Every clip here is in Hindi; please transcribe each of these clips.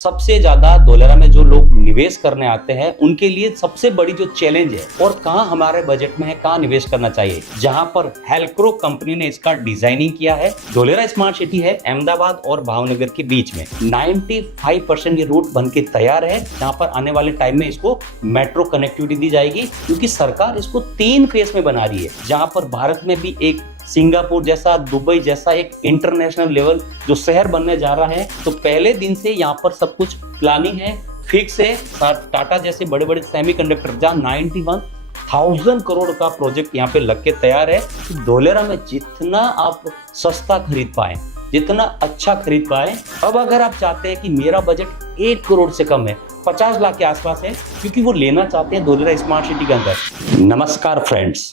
सबसे ज्यादा धोलेरा में जो लोग निवेश करने आते हैं उनके लिए सबसे बड़ी जो चैलेंज है और कहां हमारे बजट में है, कहां निवेश करना चाहिए, जहां पर हेल्क्रो कंपनी ने इसका डिजाइनिंग किया है। धोलेरा स्मार्ट सिटी है अहमदाबाद और भावनगर के बीच में। 95% ये रूट बन के तैयार है, जहां पर आने वाले टाइम में इसको मेट्रो कनेक्टिविटी दी जाएगी, क्योंकि सरकार इसको 3 फेज में बना रही है, जहां पर भारत में भी एक सिंगापुर जैसा, दुबई जैसा एक इंटरनेशनल लेवल जो शहर बनने जा रहा है। तो पहले दिन से यहाँ पर सब कुछ प्लानिंग है, फिक्स है। टाटा जैसे बड़े बड़े सेमीकंडक्टर जहाँ 91,000 करोड़ का प्रोजेक्ट यहाँ पे लग के तैयार है। तो धोलेरा में जितना आप सस्ता खरीद पाए, जितना अच्छा खरीद पाए। अब अगर आप चाहते हैं कि मेरा बजट 1 करोड़ से कम है, 50 लाख के आसपास है, क्योंकि वो लेना चाहते हैं धोलेरा स्मार्ट सिटी के अंदर। नमस्कार फ्रेंड्स,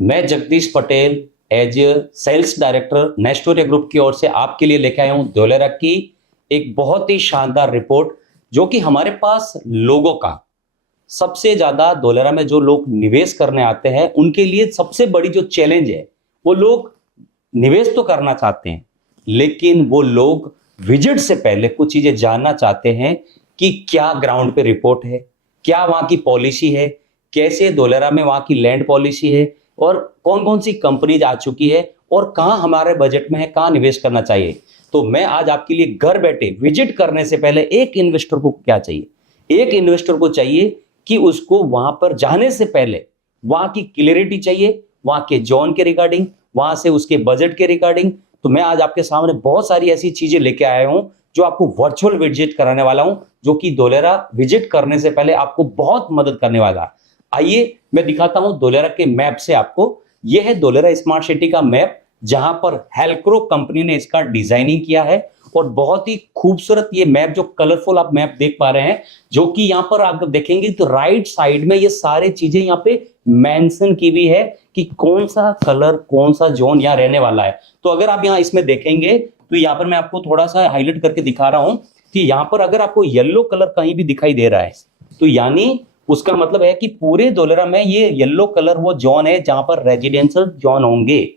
मैं Jagdish Patel as sales director Nestoria group की ओर से आपके लिए लेके आया हूं धोलेरा की एक बहुत ही शानदार रिपोर्ट, जो कि हमारे पास लोगों का सबसे ज्यादा धोलेरा में जो लोग निवेश करने आते हैं उनके लिए सबसे बड़ी जो चैलेंज है, वो लोग निवेश तो करना चाहते हैं, लेकिन वो लोग विजिट से पहले कुछ चीजें जानना चाहते हैं कि क्या ग्राउंड पे रिपोर्ट है, क्या वहां की पॉलिसी है, कैसे धोलेरा में वहां की लैंड पॉलिसी है, और कौन कौन सी कंपनीज आ चुकी है, और कहां हमारे बजट में है, कहां निवेश करना चाहिए। तो मैं आज आपके लिए घर बैठे विजिट करने से पहले एक इन्वेस्टर को क्या चाहिए, एक इन्वेस्टर को चाहिए कि उसको वहां पर जाने से पहले वहां की क्लियरिटी चाहिए, वहां के जोन के रिगार्डिंग, वहां से उसके बजट के रिगार्डिंग। तो मैं आज आपके सामने बहुत सारी ऐसी चीजें लेके आया हूं जो आपको वर्चुअल विजिट कराने वाला हूं, जो कि धोलेरा विजिट करने से पहले आपको बहुत मदद करने वाला। आइए मैं दिखाता हूं धोलेरा के मैप से आपको। यह है धोलेरा स्मार्ट सिटी का मैप, जहां पर हेल्क्रो कंपनी ने इसका डिजाइनिंग किया है। और बहुत ही खूबसूरत ये मैप, जो कलरफुल आप मैप देख पा रहे हैं, जो कि यहां पर आप देखेंगे तो राइट साइड में ये सारी चीजें यहां पे मेंशन की हुई है कि कौन सा कलर, कौन सा जोन यहां रहने वाला है। तो अगर आप यहां इसमें देखेंगे तो यहां पर मैं आपको थोड़ा सा हाईलाइट करके दिखा रहा हूं कि यहां पर अगर आपको येलो कलर कहीं भी दिखाई दे रहा है, तो यानी उसका मतलब है कि पूरे धोलेरा में ये येलो कलर वो जोन है जहां पर रेजिडेंशियल जोन होंगे।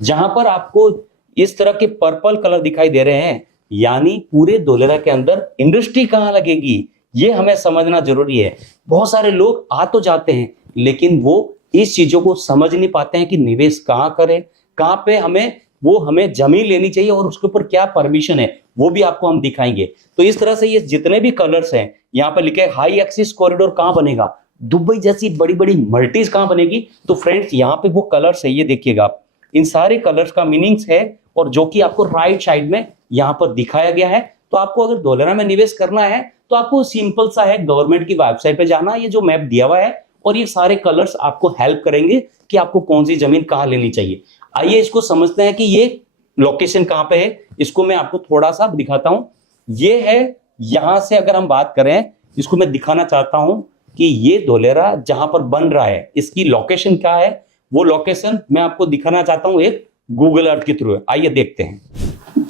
जहां पर आपको इस तरह के पर्पल कलर दिखाई दे रहे हैं, यानी पूरे धोलेरा के अंदर इंडस्ट्री कहां लगेगी, ये हमें समझना जरूरी है। बहुत सारे लोग आ तो जाते हैं, लेकिन वो इस चीजों को समझ नहीं पाते हैं कि निवेश कहां करें, कहां पे हमें जमीन लेनी चाहिए, और उसके ऊपर क्या परमिशन है, वो भी आपको हम दिखाएंगे। तो इस तरह से ये जितने भी कलर्स हैं, यहाँ पर लिखे हाई एक्सिस कॉरिडोर कहां बनेगा, दुबई जैसी बड़ी बड़ी मल्टीज कहां बनेगी। तो फ्रेंड्स, यहाँ पे वो कलर्स है, ये देखिएगा आप, इन सारे कलर्स का मीनिंग्स है, और जो कि आपको राइट साइड में यहाँ पर दिखाया गया है। तो आपको अगर धोलेरा में निवेश करना है तो आपको सिंपल सा है, गवर्नमेंट की वेबसाइट पे जाना, ये जो मैप दिया हुआ है, और ये सारे कलर्स आपको हेल्प करेंगे कि आपको कौन सी जमीन कहां लेनी चाहिए। आइए इसको समझते हैं कि ये लोकेशन कहां पे है। इसको मैं आपको थोड़ा सा दिखाता हूं। ये है, यहां से अगर हम बात करें, इसको मैं दिखाना चाहता हूं कि ये धोलेरा जहां पर बन रहा है, इसकी लोकेशन क्या है। वो लोकेशन मैं आपको दिखाना चाहता हूं एक गूगल अर्थ के थ्रू। आइए देखते हैं।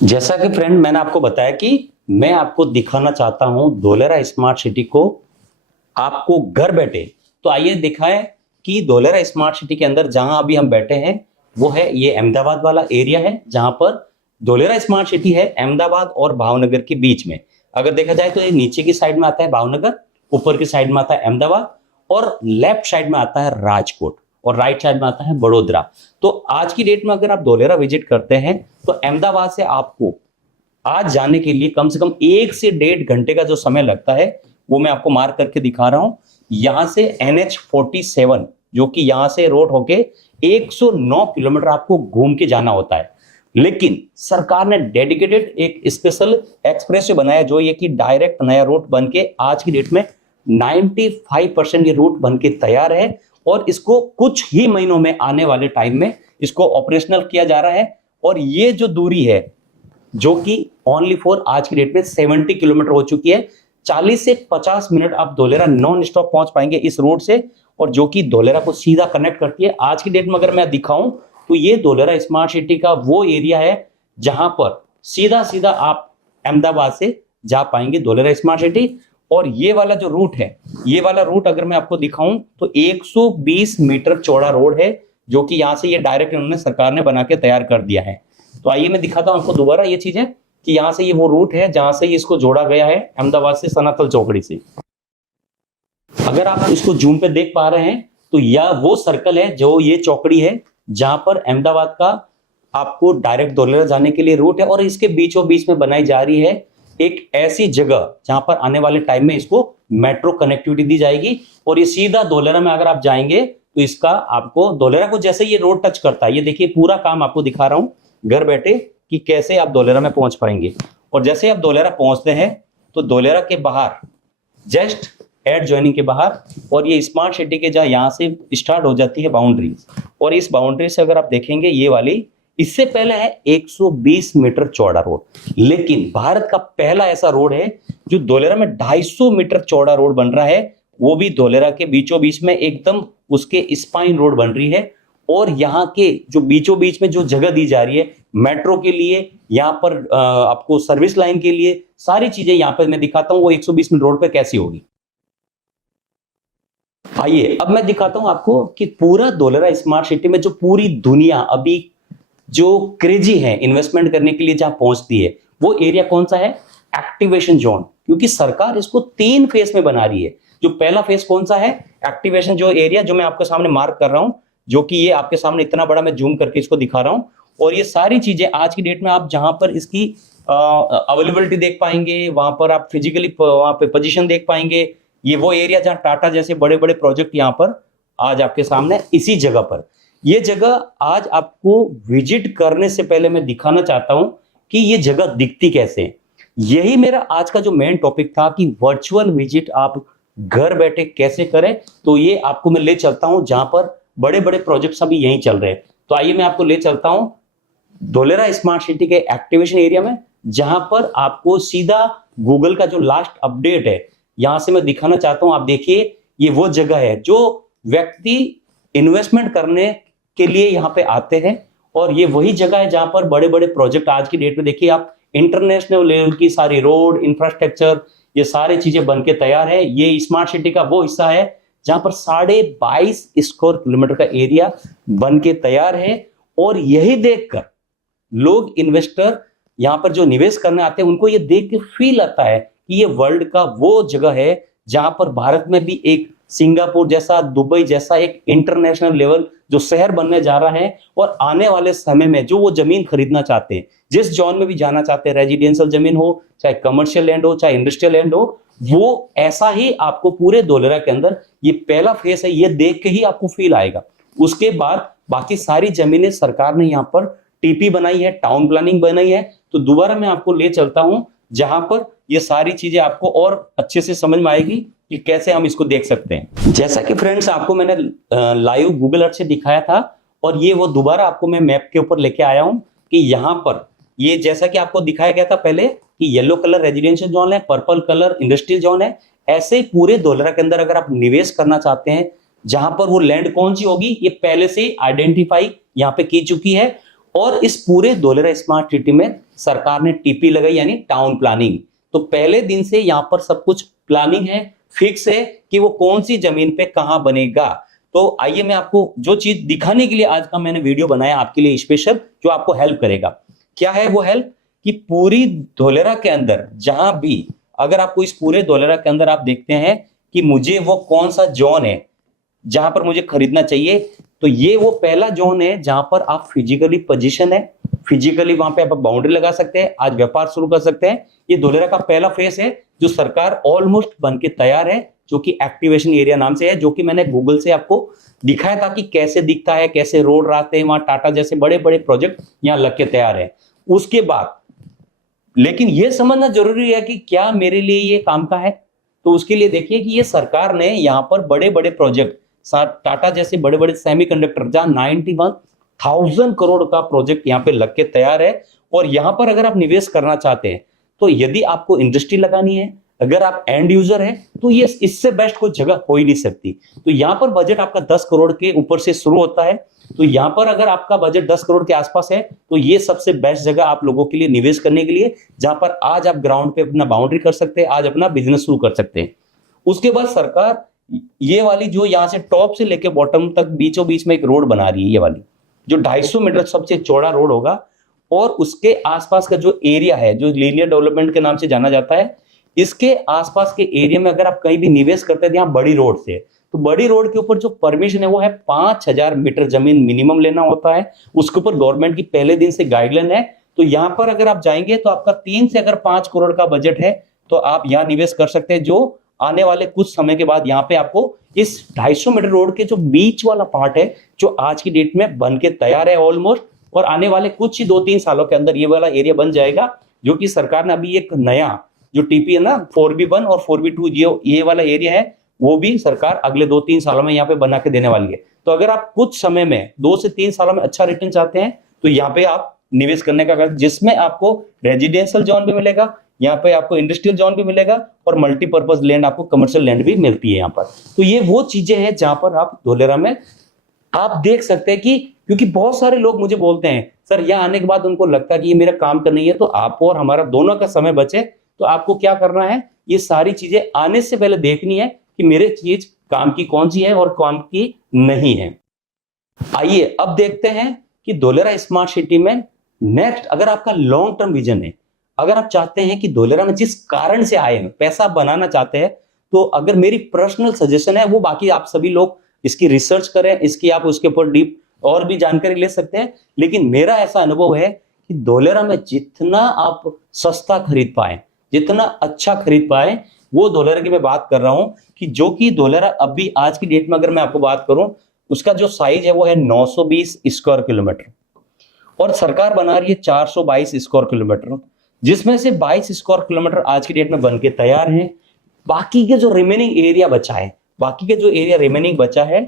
जैसा कि फ्रेंड मैंने आपको बताया कि मैं आपको दिखाना चाहता हूं धोलेरा स्मार्ट सिटी को आपको घर बैठे। तो आइए दिखाएं कि धोलेरा स्मार्ट सिटी के अंदर जहां अभी हम बैठे हैं, वो है ये अहमदाबाद वाला एरिया है, जहां पर धोलेरा स्मार्ट सिटी है अहमदाबाद और भावनगर के बीच में। अगर देखा जाए तो ये नीचे की साइड में आता है भावनगर, ऊपर की साइड में आता है अहमदाबाद, और लेफ्ट साइड में आता है राजकोट, और राइट साइड में आता है बड़ोदरा। तो आज की डेट में अगर आप धोलेरा विजिट करते हैं तो अहमदाबाद से आपको आज जाने के लिए कम से कम 1 से 1.5 घंटे का जो समय लगता है, वो मैं आपको मार्क करके दिखा रहा हूं। यहां से NH47, जो कि यहां से रोड होके 109 किलोमीटर आपको घूम के जाना होता है। लेकिन सरकार ने डेडिकेटेड एक स्पेशल एक्सप्रेसवे बनाया, जो ये कि डायरेक्ट नया रूट बन के आज की डेट में 95% ये रूट बन के तैयार है, और इसको कुछ ही महीनों में, आने वाले टाइम में इसको ऑपरेशनल किया जा रहा है। और ये जो दूरी है, जो कि ओनली फॉर आज की डेट में 70 किलोमीटर हो चुकी है। 40 से 50 मिनट आप धोलेरा नॉन स्टॉप पहुंच पाएंगे इस रोड से, और जो कि धोलेरा को सीधा कनेक्ट करती है। आज की डेट में अगर मैं दिखाऊं तो ये धोलेरा स्मार्ट सिटी का वो एरिया है जहां पर सीधा सीधा आप अहमदाबाद से जा पाएंगे धोलेरा स्मार्ट सिटी। और ये वाला जो रूट है, ये वाला रूट अगर मैं आपको दिखाऊं तो 120 मीटर चौड़ा रोड है, जो कि यहां से ये डायरेक्ट उन्होंने सरकार ने बना के तैयार कर दिया है। तो आइए मैं दिखाता हूं आपको दोबारा ये चीजें। कि यहाँ से ये वो रूट है जहां से इसको जोड़ा गया है अहमदाबाद से सनातल चौकड़ी से। अगर आप इसको जूम पे देख पा रहे हैं तो यह वो सर्कल है जो ये चौकड़ी है जहां पर अहमदाबाद का आपको डायरेक्ट धोलेरा जाने के लिए रूट है, और इसके बीचों बीच में बनाई जा रही है एक ऐसी जगह जहां पर आने वाले टाइम में इसको मेट्रो कनेक्टिविटी दी जाएगी। और ये सीधा धोलेरा में अगर आप जाएंगे तो इसका आपको धोलेरा को जैसे ये रोड टच करता है, ये देखिए पूरा काम आपको दिखा रहा हूं घर बैठे कि कैसे आप धोलेरा में पहुंच पाएंगे। और जैसे आप धोलेरा पहुंचते हैं तो धोलेरा के बाहर जस्ट एड ज्वाइनिंग के बाहर, और ये स्मार्ट सिटी के जहाँ यहाँ से स्टार्ट हो जाती है बाउंड्रीज, और इस बाउंड्री से अगर आप देखेंगे ये वाली, इससे पहले है 120 मीटर चौड़ा रोड। लेकिन भारत का पहला ऐसा रोड है जो धोलेरा में 250 मीटर चौड़ा रोड बन रहा है, वो भी धोलेरा के बीचों बीच में एकदम उसके स्पाइन रोड बन रही है। और यहाँ के जो बीचों बीच में जो जगह दी जा रही है मेट्रो के लिए, यहाँ पर आपको सर्विस लाइन के लिए, सारी चीजें यहाँ पर मैं दिखाता हूँ वो 120 मीटर रोड पे कैसी होगी। आइए अब मैं दिखाता हूं आपको कि पूरा धोलेरा स्मार्ट सिटी में जो पूरी दुनिया अभी जो क्रेजी है इन्वेस्टमेंट करने के लिए जहां पहुंचती है, वो एरिया कौन सा है? Activation zone. क्योंकि सरकार इसको 3 फेज में बना रही है। जो पहला फेज कौन सा है? एक्टिवेशन जो एरिया जो मैं आपके सामने मार्क कर रहा हूं, जो कि ये आपके सामने इतना बड़ा मैं जूम करके इसको दिखा रहा हूं। और ये सारी चीजें आज की डेट में आप जहां पर इसकी अवेलेबिलिटी देख पाएंगे, वहां पर आप फिजिकली वहां पे पोजीशन देख पाएंगे। ये वो एरिया जहां टाटा जैसे बड़े बड़े प्रोजेक्ट यहां पर आज आपके सामने इसी जगह पर, ये जगह आज आपको विजिट करने से पहले मैं दिखाना चाहता हूं कि ये जगह दिखती कैसे है। यही मेरा आज का जो मेन टॉपिक था कि वर्चुअल विजिट आप घर बैठे कैसे करें। तो ये आपको मैं ले चलता हूं जहां पर बड़े बड़े प्रोजेक्ट्स अभी यहीं चल रहे हैं। तो आइए मैं आपको ले चलता हूं धोलेरा स्मार्ट सिटी के एक्टिवेशन एरिया में, जहां पर आपको सीधा गूगल का जो लास्ट अपडेट है यहां से मैं दिखाना चाहता हूं। आप देखिए ये वो जगह है जो व्यक्ति इन्वेस्टमेंट करने के लिए यहां पे आते हैं, और ये वही जगह है जहां पर बड़े बड़े प्रोजेक्ट आज की डेट में देखिए आप इंटरनेशनल लेवल की सारी रोड इंफ्रास्ट्रक्चर ये सारी चीजें बनके तैयार है। ये स्मार्ट सिटी का वो हिस्सा है जहां पर 22.5 स्क्वायर किलोमीटर का एरिया बनके तैयार है। और यही देखकर लोग इन्वेस्टर यहां पर जो निवेश करने आते हैं उनको ये देख के फील आता है कि ये वर्ल्ड का वो जगह है जहां पर भारत में भी एक सिंगापुर जैसा, दुबई जैसा एक इंटरनेशनल लेवल जो शहर बनने जा रहा है। और आने वाले समय में जो वो जमीन खरीदना चाहते हैं, जिस जोन में भी जाना चाहते हैं, रेजिडेंशियल जमीन हो, चाहे कमर्शियल लैंड हो, चाहे इंडस्ट्रियल लैंड हो, वो ऐसा ही आपको पूरे धोलेरा के अंदर ये पहला फेस है, ये देख के ही आपको फील आएगा। उसके बाद बाकी सारी जमीनें सरकार ने यहाँ पर टीपी बनाई है, टाउन प्लानिंग बनाई है। तो दोबारा मैं आपको ले चलता हूं जहां पर ये सारी चीजें आपको और अच्छे से समझ में आएगी कि कैसे हम इसको देख सकते हैं। जैसा कि फ्रेंड्स आपको मैंने लाइव गूगल अर्थ से दिखाया था, और ये वो दोबारा आपको मैं मैप के ऊपर लेके आया हूं कि यहाँ पर ये जैसा कि आपको दिखाया गया था पहले कि येलो कलर रेजिडेंशियल जोन है, पर्पल कलर इंडस्ट्रियल जोन है। ऐसे पूरे धोलेरा के अंदर अगर आप निवेश करना चाहते हैं, जहां पर वो लैंड कौन सी होगी ये पहले से आइडेंटिफाई यहाँ पे की चुकी है। और इस पूरे धोलेरा स्मार्ट सिटी में सरकार ने टीपी लगाई, यानी टाउन प्लानिंग। तो पहले दिन से यहाँ पर सब कुछ प्लानिंग है, फिक्स है कि वो कौन सी जमीन पे कहां बनेगा। तो आइए मैं आपको जो चीज दिखाने के लिए आज का मैंने वीडियो बनाया आपके लिए स्पेशल, जो आपको हेल्प करेगा। क्या है वो हेल्प? कि पूरी धोलेरा के अंदर जहां भी अगर आपको इस पूरे धोलेरा के अंदर आप देखते हैं कि मुझे वो कौन सा जोन है जहां पर मुझे खरीदना चाहिए, तो ये वो पहला जोन है जहां पर आप फिजिकली पोजीशन है, फिजिकली वहां पे आप बाउंड्री लगा सकते हैं, आज व्यापार शुरू कर सकते हैं। ये धोलेरा का पहला फेस है जो सरकार ऑलमोस्ट बनके तैयार है, जो कि एक्टिवेशन एरिया नाम से है, जो कि मैंने गूगल से आपको दिखाया था कि कैसे दिखता है, कैसे रोड रास्ते हैं, वहां टाटा जैसे बड़े बड़े प्रोजेक्ट यहाँ लग के तैयार है। उसके बाद लेकिन ये समझना जरूरी है कि क्या मेरे लिए ये काम का है। तो उसके लिए देखिए कि ये सरकार ने यहाँ पर बड़े बड़े प्रोजेक्ट, टाटा जैसे बड़े बड़े सेमीकंडक्टर, जहां 91,000 करोड़ का प्रोजेक्ट यहाँ पे लग के तैयार है। और यहाँ पर अगर आप निवेश करना चाहते हैं, तो यदि आपको इंडस्ट्री लगानी है, अगर आप एंड यूजर है, तो ये इससे बेस्ट कोई जगह हो ही नहीं सकती। तो यहाँ पर बजट आपका 10 करोड़ के ऊपर से शुरू होता है। तो यहाँ पर अगर आपका बजट 10 करोड़ के आसपास है, तो ये सबसे बेस्ट जगह आप लोगों के लिए निवेश करने के लिए, जहां पर आज आप ग्राउंड पे अपना बाउंड्री कर सकते हैं, आज अपना बिजनेस शुरू कर सकते हैं। उसके बाद सरकार ये वाली जो यहाँ से टॉप से लेके बॉटम तक बीचों बीच में एक रोड बना रही है, ये वाली जो 250 मीटर सबसे चौड़ा रोड होगा, और उसके आसपास का जो एरिया है, जो लीनियर डेवलपमेंट के नाम से जाना जाता है, इसके आसपास के एरिया में अगर आप कहीं भी निवेश करते हैं यहाँ बड़ी रोड से, तो बड़ी रोड के ऊपर जो परमिशन है वो है 5,000 मीटर जमीन मिनिमम लेना होता है। उसके ऊपर गवर्नमेंट की पहले दिन से गाइडलाइन है। तो यहाँ पर अगर आप जाएंगे तो आपका 3 से अगर 5 करोड़ का बजट है तो आप यहाँ निवेश कर सकते हैं, जो आने वाले कुछ समय के बाद यहाँ पे आपको इस 250 मीटर रोड के जो बीच वाला पार्ट है, जो आज की डेट में बन के तैयार है ऑलमोस्ट, और आने वाले कुछ ही 2-3 सालों के अंदर ये वाला एरिया बन जाएगा, जो कि सरकार ने अभी एक नया जो टीपी है ना 4B1 और 4B2 ये वाला एरिया है, वो भी सरकार अगले 2-3 सालों में यहाँ पे बना के देने वाली है। तो अगर आप कुछ समय में 2 से 3 सालों में अच्छा रिटर्न चाहते हैं तो यहाँ पे आप निवेश करने का, जिसमें आपको रेजिडेंशियल जोन भी मिलेगा, यहाँ पे आपको इंडस्ट्रियल जोन भी मिलेगा और मल्टीपर्पज लैंड, आपको कमर्शियल लैंड भी मिलती है यहाँ पर। तो ये वो चीजें हैं जहां पर आप धोलेरा में आप देख सकते हैं कि, क्योंकि बहुत सारे लोग मुझे बोलते हैं सर यहाँ आने के बाद उनको लगता है कि ये मेरा काम करना ही है, तो आपको और हमारा दोनों का समय बचे तो आपको क्या करना है, ये सारी चीजें आने से पहले देखनी है कि मेरे चीज काम की कौन सी है और काम की नहीं है। आइए अब देखते हैं कि धोलेरा स्मार्ट सिटी में नेक्स्ट, अगर आपका लॉन्ग टर्म विजन है, अगर आप चाहते हैं कि धोलेरा में जिस कारण से आए हैं पैसा बनाना चाहते हैं, तो अगर मेरी पर्सनल सजेशन है, वो बाकी आप सभी लोग इसकी रिसर्च करें, इसकी आप उसके ऊपर डीप और भी जानकारी ले सकते हैं, लेकिन मेरा ऐसा अनुभव है कि धोलेरा में जितना आप सस्ता खरीद पाए, जितना अच्छा खरीद पाए, वो धोलेरा की मैं बात कर रहा हूं कि जो कि धोलेरा अभी आज की डेट में अगर मैं आपको बात करूं, उसका जो साइज है वो है 920 स्क्वायर किलोमीटर और सरकार बना रही है 422 स्क्वायर किलोमीटर, जिसमें से 22 स्क्वायर किलोमीटर आज की डेट में बन के तैयार हैं। बाकी के जो रिमेनिंग एरिया बचा है, बाकी के जो एरिया रिमेनिंग बचा है,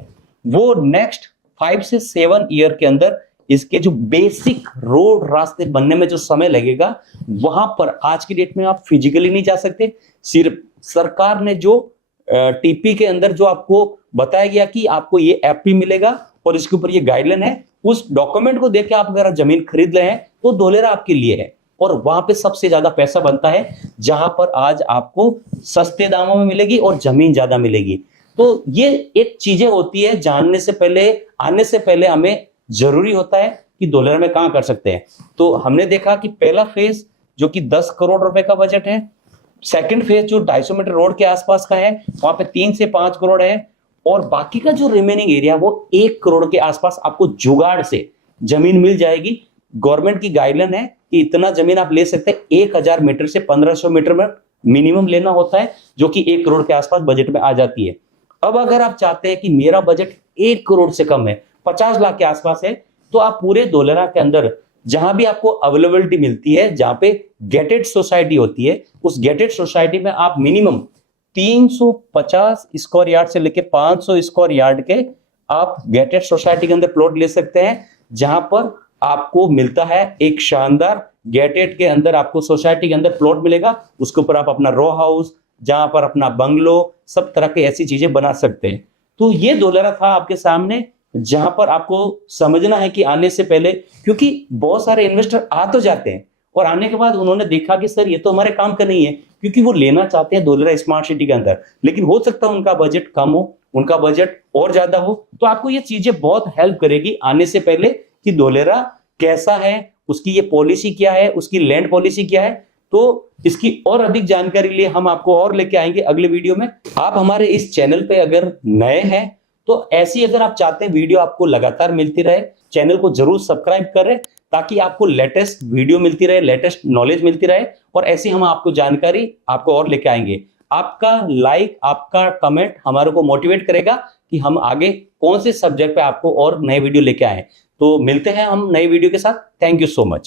वो नेक्स्ट 5 से 7 ईयर के अंदर इसके जो बेसिक रोड रास्ते बनने में जो समय लगेगा, वहां पर आज की डेट में आप फिजिकली नहीं जा सकते। सिर्फ सरकार ने जो टीपी के अंदर जो आपको बताया गया कि आपको ये ऐप भी मिलेगा और इसके ऊपर ये गाइडलाइन है, उस डॉक्यूमेंट को देख के आप अगर जमीन खरीद रहे हैं तो धोलेरा आपके लिए है। और वहां पे सबसे ज्यादा पैसा बनता है जहां पर आज आपको सस्ते दामों में मिलेगी और जमीन ज्यादा मिलेगी। तो ये एक चीजें होती है, जानने से पहले, आने से पहले हमें जरूरी होता है कि धोलेरा में कहां कर सकते हैं। तो हमने देखा कि पहला फेज जो कि 10 करोड़ रुपए का बजट है, सेकंड फेज जो 250 मीटर रोड के आसपास का है, वहां पे 3 से 5 करोड़ है, और बाकी का जो रिमेनिंग एरिया वो 1 करोड़ के आसपास आपको जुगाड़ से जमीन मिल जाएगी। गवर्नमेंट की गाइडलाइन है कि इतना जमीन आप ले सकते हैं, 1000 मीटर से 1500 मीटर में मिनिमम लेना होता है, जो कि 1 करोड़ के आसपास बजट में आ जाती है। अब अगर आप चाहते हैं कि मेरा बजट 1 करोड़ से कम है, 50 लाख के आसपास है, तो आप पूरे धोलेरा के अंदर जहां भी आपको अवेलेबिलिटी मिलती है, जहां पे गेटेड सोसाइटी होती है, उस गेटेड सोसाइटी में आप मिनिमम 350 स्क्वायर यार्ड से लेके 500 स्क्वायर यार्ड के आप गेटेड सोसाइटी के अंदर प्लॉट ले सकते हैं, जहां पर आपको मिलता है एक शानदार गेटेड के अंदर आपको सोसाइटी के अंदर प्लॉट मिलेगा। उसके ऊपर आप अपना रो हाउस, जहां पर अपना बंगलो, सब तरह की ऐसी चीजें बना सकते हैं। तो ये धोलेरा था आपके सामने, जहां पर आपको समझना है कि आने से पहले, क्योंकि बहुत सारे इन्वेस्टर आ तो जाते हैं और आने के बाद उन्होंने देखा कि सर ये तो हमारे काम का नहीं है, क्योंकि वो लेना चाहते हैं धोलेरा स्मार्ट सिटी के अंदर, लेकिन हो सकता है उनका बजट कम हो, उनका बजट और ज्यादा हो। तो आपको ये चीजें बहुत हेल्प करेगी आने से पहले कि धोलेरा कैसा है, उसकी ये पॉलिसी क्या है, उसकी लैंड पॉलिसी क्या है। तो इसकी और अधिक जानकारी लिए हम आपको और लेके आएंगे अगले वीडियो में। आप हमारे इस चैनल पे अगर नए हैं तो ऐसी अगर आप चाहते हैं वीडियो आपको लगातार मिलती रहे, चैनल को जरूर सब्सक्राइब करें ताकि आपको लेटेस्ट वीडियो मिलती रहे, लेटेस्ट नॉलेज मिलती रहे, और ऐसी हम आपको जानकारी आपको और लेके आएंगे। आपका लाइक, आपका कमेंट हमारे को मोटिवेट करेगा कि हम आगे कौन से सब्जेक्ट पे आपको और नए वीडियो लेके आए। तो मिलते हैं हम नए वीडियो के साथ। Thank you so much.